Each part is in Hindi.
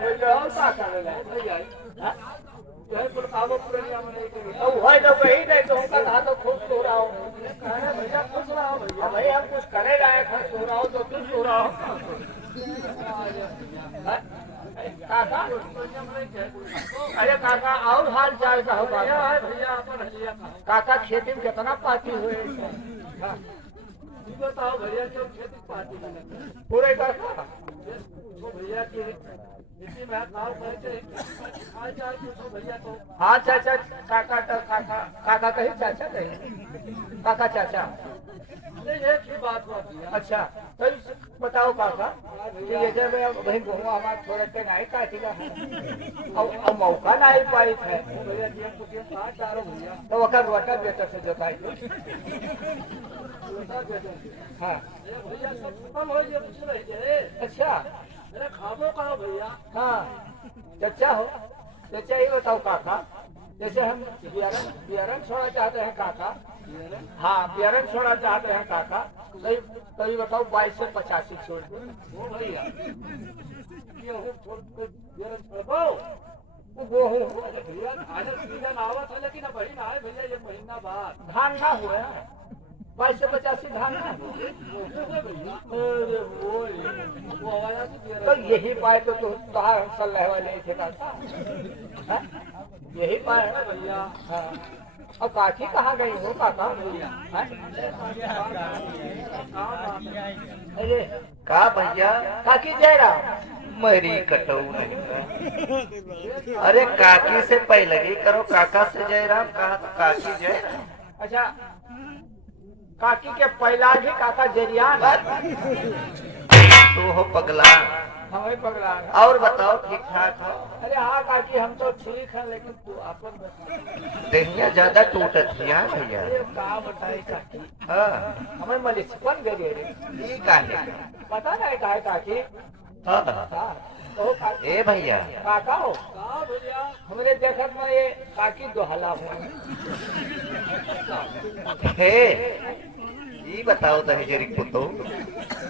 खोल जाओ का कर ले भैया ये कुल कामो पुरनिया में नहीं करी तो होय तो वही नहीं तो उनका कहा तो खुश सो रहा हो कहने भैया खुश रहा हो भैया भाई हम कुछ करे लायक है सो रहा हो तो तू सो रहा हो काका अरे काका और हाल चाल का हो भैया है भैया अपन हलिया काका खेती में कितना पाती हुए बताओ भैया क्यों खेती पाती पूरे काका भैया की इसी में गाँव करके हाल चाल पूछो भैया तो हाँ चाचा काका काका काका कहीं चाचा कहीं काका चाचा एक ही बात होती है अच्छा तो बताओ काका ये जब वही घूमा हमारे थोड़ा के नहीं काटेगा और मौका नहीं पाई है तो वह रोटा बेटा से जोताई हाँ अच्छा अरे खाबो कहो भैया हाँ चाचा हो चाचा ये बताओ काका जैसे हम बियरन छोड़ा चाहते हैं काका हाँ बियरन छोड़ा चाहते हैं काका तो ये बताओ 22 से 85 छोड़ दो भैया वो भैया धान सीजन आवत है लेकिन अभी ना है भैया ये महीना बाद धान ना हुआ 22 से 85 धान ना तो यही पाए तो सल्लाह वाले थे काका यही पाए है भैया हाँ और काकी कहाँ गई हो काका अरे का भैया काकी जय राम मरी कटऊ अरे काकी से पहले ही करो काका से जय राम कहा तो काकी जय राम अच्छा काकी के पहला भी काका जरियान तू हो पगला हमें पगला और बताओ ठीक ठाक हो अरे हाँ काकी हम तो ठीक है लेकिन तू अपन बता देहिया ज्यादा टूटत हिया भैया का बताए काकी हाँ हमें मलिचपन गए ये काहे पता नहीं काहे काकी हाँ ओ काकी ए भैया काका हो का भैया हमरे देखत में ये काकी दोहला हो हे ये बताओ दहेजरी पुतो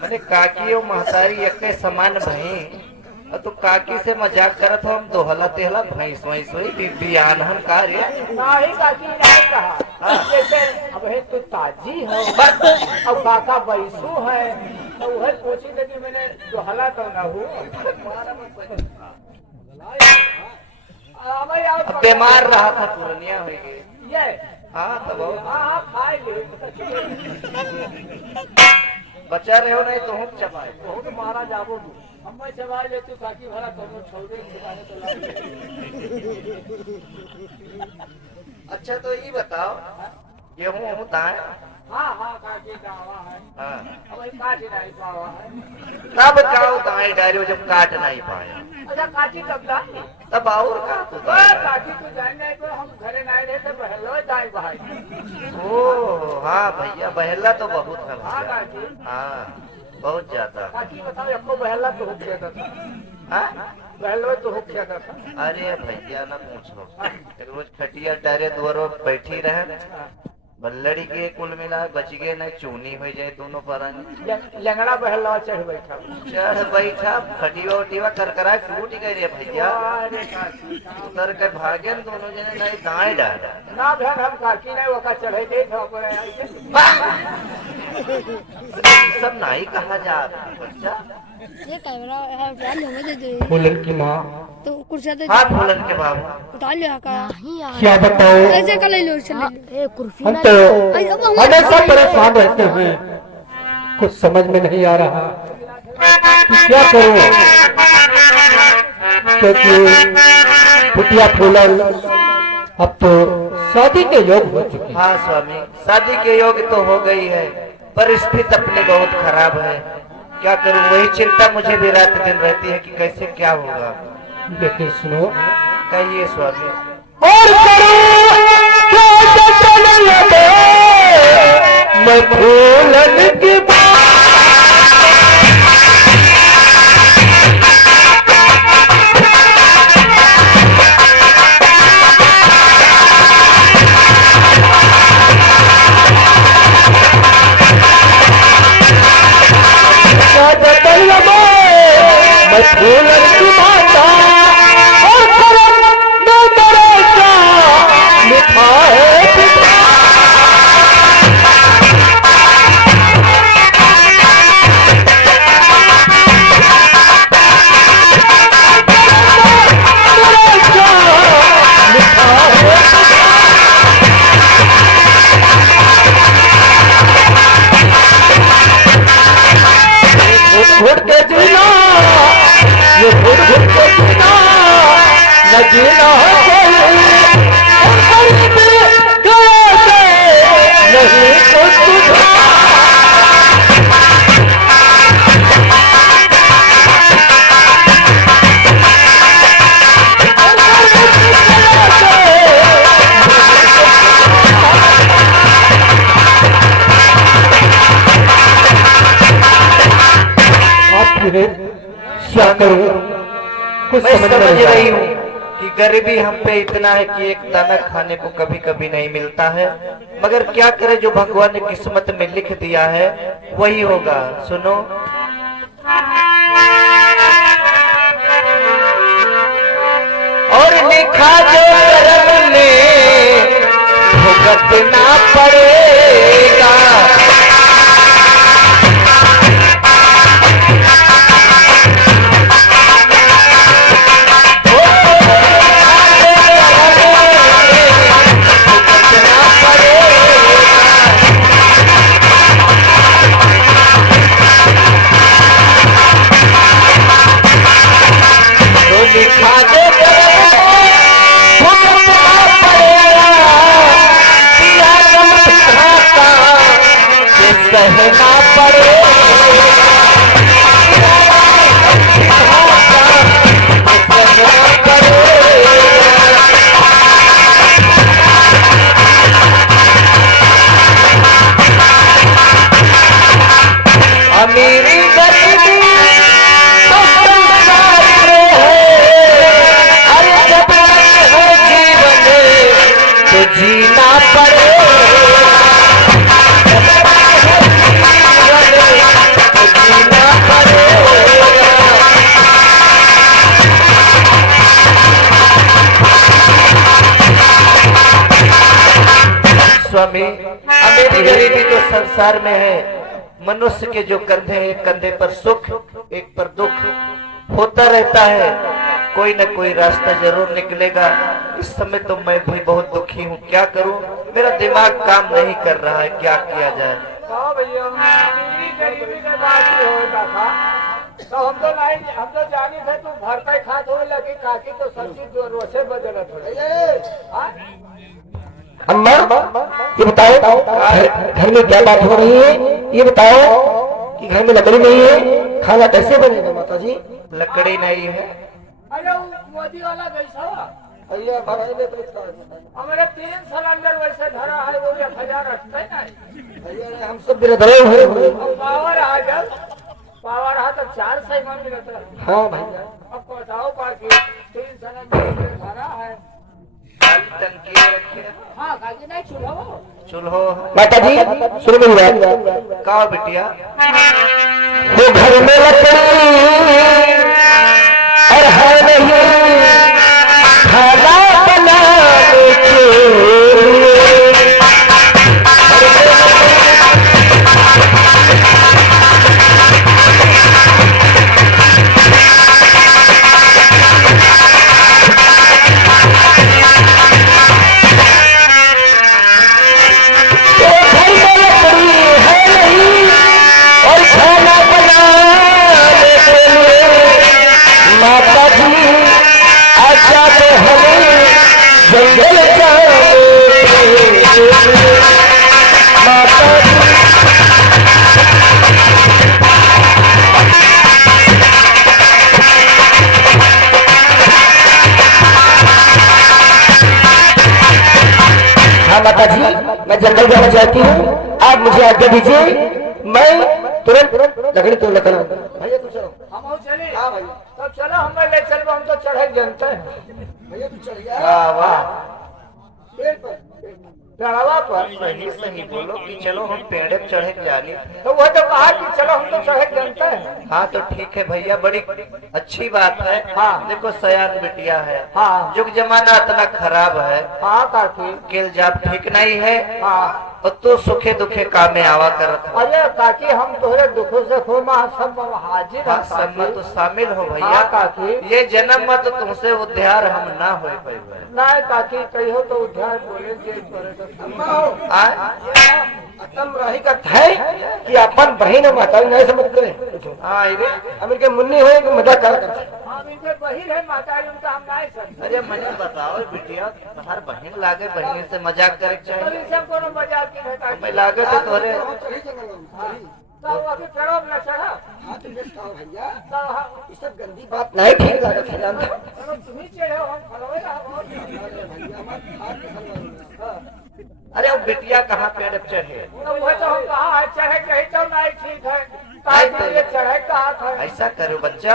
मैंने काकी और महतारी एक समान भई और तू काकी से मजाक करत हो हम दोहला तेहला भैंस वैंस वही बियान हम कार्य नहीं काकी नहीं कहा जैसे अब है तू ताजी है और काका बैसू है तो वह पूछी लेकिन मैंने दोहला तो ना हो बीमार रहा था पूर्णिया हो गई ये हाँ तब हाँ खाए ले बचा रहे हो नहीं तो हम चबाए बहुत मारा जाबो तू हम मैं चबाए ले तू काकी भरा करो छोड़े खिलाने तो अच्छा तो ये बताओ गेहूँ दाएं हाँ हाँ काकी दावा है हाँ अब काट नहीं पावा है तब जाओ दाएं डायरो जब काट नहीं पाया अच्छा काकी कब दाई तब और का तू काकी तू जान नहीं को हम घरे नहीं रहे थे बहलो दाई भाई ओ हाँ भैया बहला तो बहुत है हाँ भैया काकी हाँ बहुत ज्यादा काकी बताओ एको बहला तो हो गया था हाँ बहलो तो हो गया था अरे भैया ना पूछो रोज खटिया डारे दुआरो बैठी रहे बल्लड़ी के कुल मिला बच गए न चूनी हो जाए दोनों पर लंगड़ा बहला चढ़ बैठा खटिया उटिया करकरा टूट गए रे भैया उतर के भागे दोनों जने नहीं दाएं डाला ना बहन हम काकी नहीं वका चढ़े गए सब नहीं कहा जा बच्चा ये कैमरा है ब्रांड हमें दे दे फूलन की माँ तो कुर्सी दे हाँ फूलन के बाबू उतार लिया का क्या बताओ ऐसे का ले लो चल ए कुर्सी हम तो हमेशा परेशान रहते हैं कुछ समझ में नहीं आ रहा कि क्या करूं क्योंकि फुटिया फूलन अब तो शादी के योग हो चुके। हाँ स्वामी शादी के योग तो हो गई है परिस्थिति अपनी बहुत खराब है क्या करूं वही चिंता मुझे भी रात दिन रहती है कि कैसे क्या होगा लेकिन सुनो कहिए स्वामी और मैं फूलन की मैं फूलन की माता न जीना कोई नहीं कुछ तुझा क्या करूं कुछ मैं समझ समझ नहीं रही आ हूँ कि गरीबी हम पे इतना है कि एक दाना खाने को कभी कभी नहीं मिलता है, मगर क्या करे, जो भगवान ने किस्मत में लिख दिया है वही होगा। सुनो, और लिखा जो कर्म में भुगतना पड़ेगा। कहना अमीरी गरीबी तो संसार में है, अरे जब तक है जीवन तो जीना पड़ेगा। स्वामी, अमीरी गरीबी तो संसार में है, मनुष्य के जो कंधे, एक कंधे पर सुख एक पर दुख होता रहता है, कोई न कोई रास्ता जरूर निकलेगा। इस समय तो मैं भी बहुत दुखी हूँ, क्या करूँ, मेरा दिमाग काम नहीं कर रहा है, क्या किया जाए। भैया अमीरी गरीबी के बात ही होता था तो हम तो नहीं, हम तो जानी थे तू घर पे खात हो लगी काकी तो सब्जी जो रोसे बदलत हो। अम्मा ये बताओ घर में क्या बात हो रही है, ये बताओ कि घर में लकड़ी नहीं है, खाना कैसे बनेगा माता जी? लकड़ी नहीं है। अरे मोदी वाला गैसा भैया भराने पैसा हमारे 3 सिलेंडर वैसे धरा है, वो 1000 रखते नहीं भैया हम सब बिरदरे हुए पावर आ जब पावर आ तो 4 सही मन मिलता है। हाँ भैया अब बताओ बाकी 3 सिलेंडर धरा है। टंकी रखी है, हाँ काकी नहीं चूल्हा चूल्हो माता जी सुनो मेरी बात। का बिटिया, वो घर में लकड़ी और है नहीं खाना बनाने के लिए। माता जी आजा तो हमें जंगल जाने माता जी। हाँ माता जी मैं जंगल जाना चाहती हूँ, आप मुझे आज्ञा दीजिए, मैं तुरंत लकड़ी तोड़ लेकर आऊंगा। भैया तुम चलो। हम चले। हाँ भैया तो चलो हमें ले चलो, हम तो चढ़े जनते हैं। भैया तुम चलिए। वाह, पेड़ पर चढ़ावा पर सही सही बोलो कि चलो हम पेड़ चढ़े जानी। तो वो तो कहा कि चलो हम तो चढ़े जनते हैं। हाँ तो ठीक है भैया, बड़ी अच्छी बात है। हाँ। देखो सयान बिटिया है, हाँ युग जमाना इतना खराब है, हाँ काकी केल जाप ठीक नहीं है, हाँ। और तू सुखे दुखे काम में आवा करत हो। अरे काकी हम तोहरे दुखों से हो सब हाजिर हाँ, हैं सब में तो शामिल हो भैया। हाँ, काकी। ये जन्म मत तुमसे उद्धार हम ना हो पाए। नहीं काकी कहो तो उद्धार बोले जे तोरे तो आ? तुम रही का है कि अपन बहन और माता नहीं समझते हाँ ये अमेरिका मुन्नी हुए कि मजाक करते हम इनके बहिर है माता उनका हम नहीं समझे। अरे मैंने बताओ बिटिया हर बहन लागे बहन से मजाक करे तो चाहिए इन सब कोनो मजाक की है का मैं लागे तो तोरे तो अभी चढ़ो ना चढ़ा तो ये सब गंदी बात नहीं ठीक लागत है जानता चलो तुम ही चढ़े हो हम फलवे अरे वो बिटिया कहाँ पेड़ पे चढ़े तो वह तो हम कहा है चढ़े कहीं तो नहीं ठीक है कहा ये चढ़े कहा था ऐसा करो बच्चा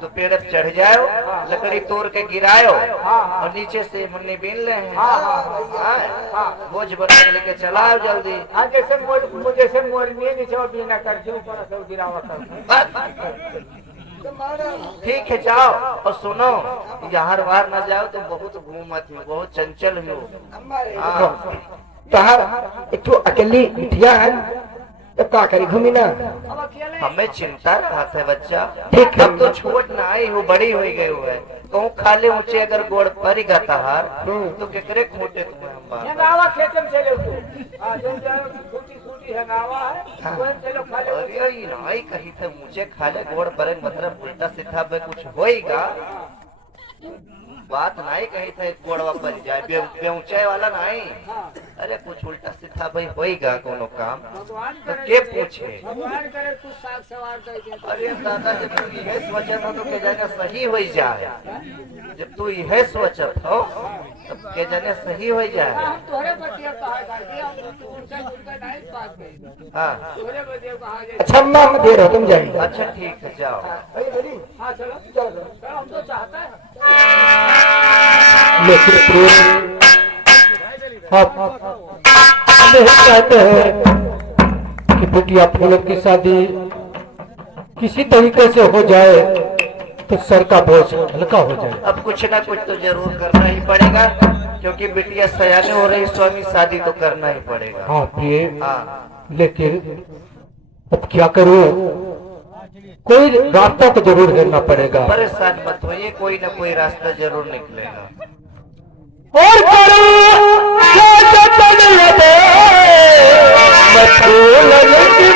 तो पेड़ पे चढ़ जाओ लकड़ी तोड़ के गिरायो और नीचे से मुन्नी बीन ले बोझ बना लेके चलाओ जल्दी हाँ जैसे मोरनी नीचे बीना करके ऊपर से गिरावा करके ठीक है जाओ और सुनो यहाँ बाहर न जाओ तो बहुत घूमत हो बहुत चंचल हो तहार एक तो अकेली बिटिया है तो का करी घूमी ना अब अकेले हमें चिंता रहा था बच्चा ठीक है। अब तो छोट ना आई हो बड़ी हो गई है कहूँ खाले ऊंचे अगर गोड़ पर ही गाता हार तो केकरे खोटे तुम्हें हम बात हंगावा खेत में चले हाँ जो छोटी छोटी हंगावा है वही चलो खाली अरे ये नाई कही थे मुझे खाले गोड़ पर मतलब उल्टा सीधा पे कुछ होएगा बात नहीं कही थे गोड़वा पर जाए बेऊंचाई वाला नहीं अरे कुछ उल्टा सीधा भाई होएगा कोनो काम भगवान तो करे के पूछे भगवान करे कुछ साग सवार दे दे अरे दादा जब तू यह सोचत हो तो के जाने सही हो जाए जब तू यह सोचत हो तब के जाने सही हो जाए हम तोहरे बतिया कहा जाए हम उनका नहीं बात कही हाँ तोहरे बतिया कहा जाए अच्छा अम्मा हम दे रहा तुम जाइए अच्छा ठीक है जाओ हाँ चलो चलो हम तो चाहता है लेकिन प्रेम हम यही कहते हैं कि बिटिया फूलन की शादी किसी तरीके से हो जाए तो सर का बोझ हल्का हो जाए अब कुछ ना कुछ तो जरूर करना ही पड़ेगा क्योंकि बिटिया सयाने हो रही स्वामी शादी तो करना ही पड़ेगा हाँ प्रिय हाँ लेकिन अब क्या करूं कोई रास्ता तो जरूर करना पड़ेगा परेशान मत होइए कोई ना कोई रास्ता जरूर निकलेगा और करूं क्या जतन लगे मैं फूलन की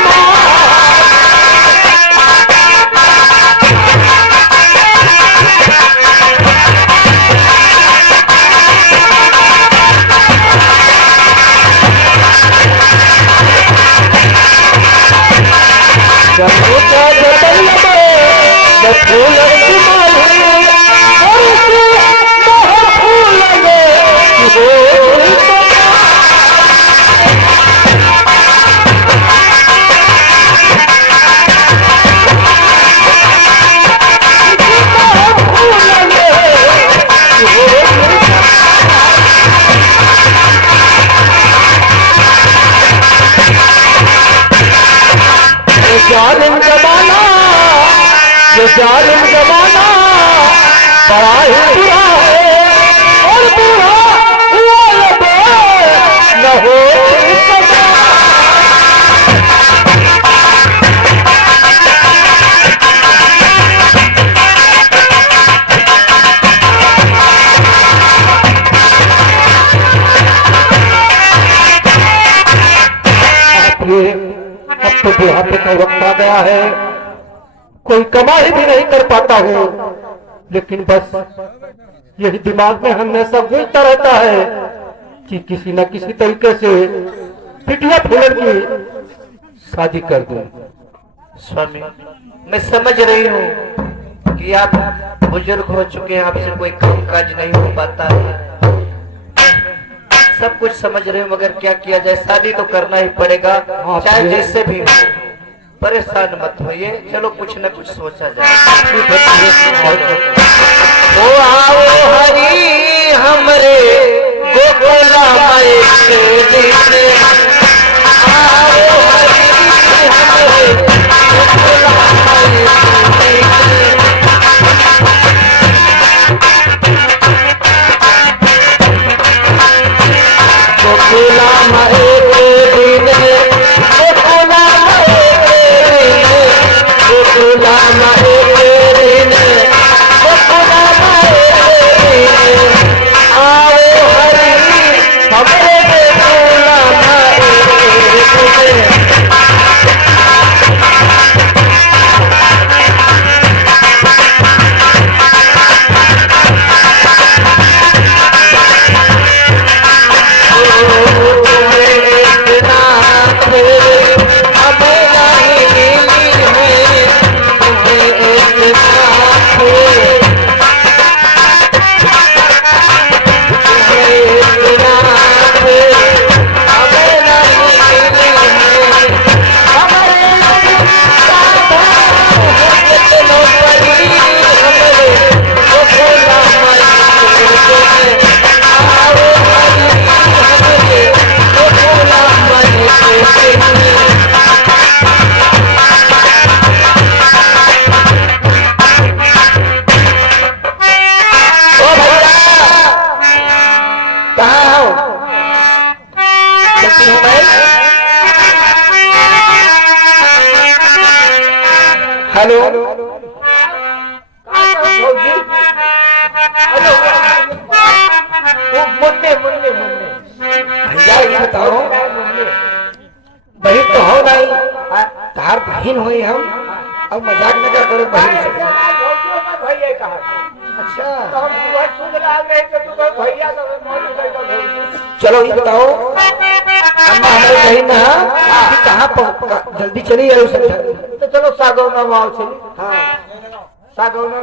जालिम जमाना ये जालिम जमाना बड़ा ही बुरा है और बुरा हुआ लबे न हो सका अब तो बुढ़ापे का वक्त आ गया है कोई कमाई भी नहीं कर पाता हूँ लेकिन बस यही दिमाग में हमेशा घूमता रहता है कि किसी न किसी तरीके से बिटिया फूलन की शादी कर दूं। स्वामी मैं समझ रही हूँ कि आप बुजुर्ग हो चुके हैं आपसे कोई काम काज नहीं हो पाता है सब कुछ समझ रहे हो मगर क्या किया जाए शादी तो करना ही पड़ेगा चाहे जैसे भी हो परेशान मत होइए चलो कुछ न कुछ सोचा जाए ओ आओ हरी हमरे गोकुला माई के दीने आओ हरी हमरे गोकुला माई के दीने गोकुला माई के दीने गोकुला माई के दीने गोकुला माई के दीने हेलो भौजी अरे वो मुन्ने मुन्ने मुन्ने भैया ये बताओ मुन्ने बहन तो हो नहीं तार बहन हुई हम अब मजाक न कर करो बहन से भौजियों का भैया कहा अच्छा तो हम सुबह सुन रहे थे तो कोई भैया तो मौजूद भौजी चलो ये बताओ अम्मा हमारी बहन है कि कहाँ जल्दी चली है उसे तो चलो सागौना माओ चली हाँ सागौना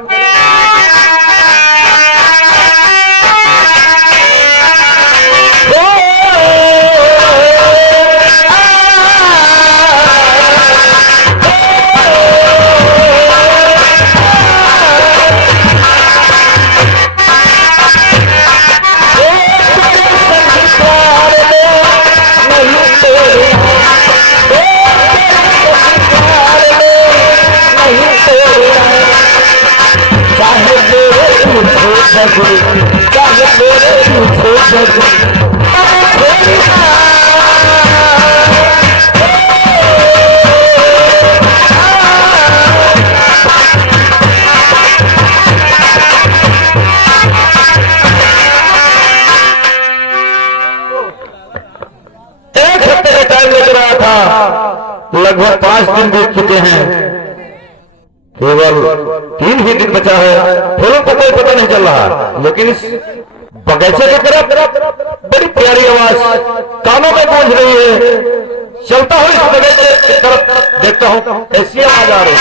लगभग 5 दिन बीत चुके हैं केवल 3 ही दिन बचा है फूलों का कोई पता नहीं चल रहा लेकिन इस बगीचे की तरफ बड़ी प्यारी आवाज कानों में गूंज रही है चलता हूँ इस बगीचे की तरफ देखता हूँ ऐसी आवाज आ रही है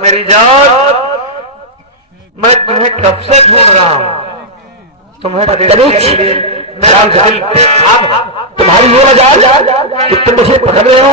मेरी जान मैं तुम्हें कब से ढूंढ रहा हूँ तुम्हें तुम्हारी ये मजाल कि तुम मुझे पकड़ रहे हो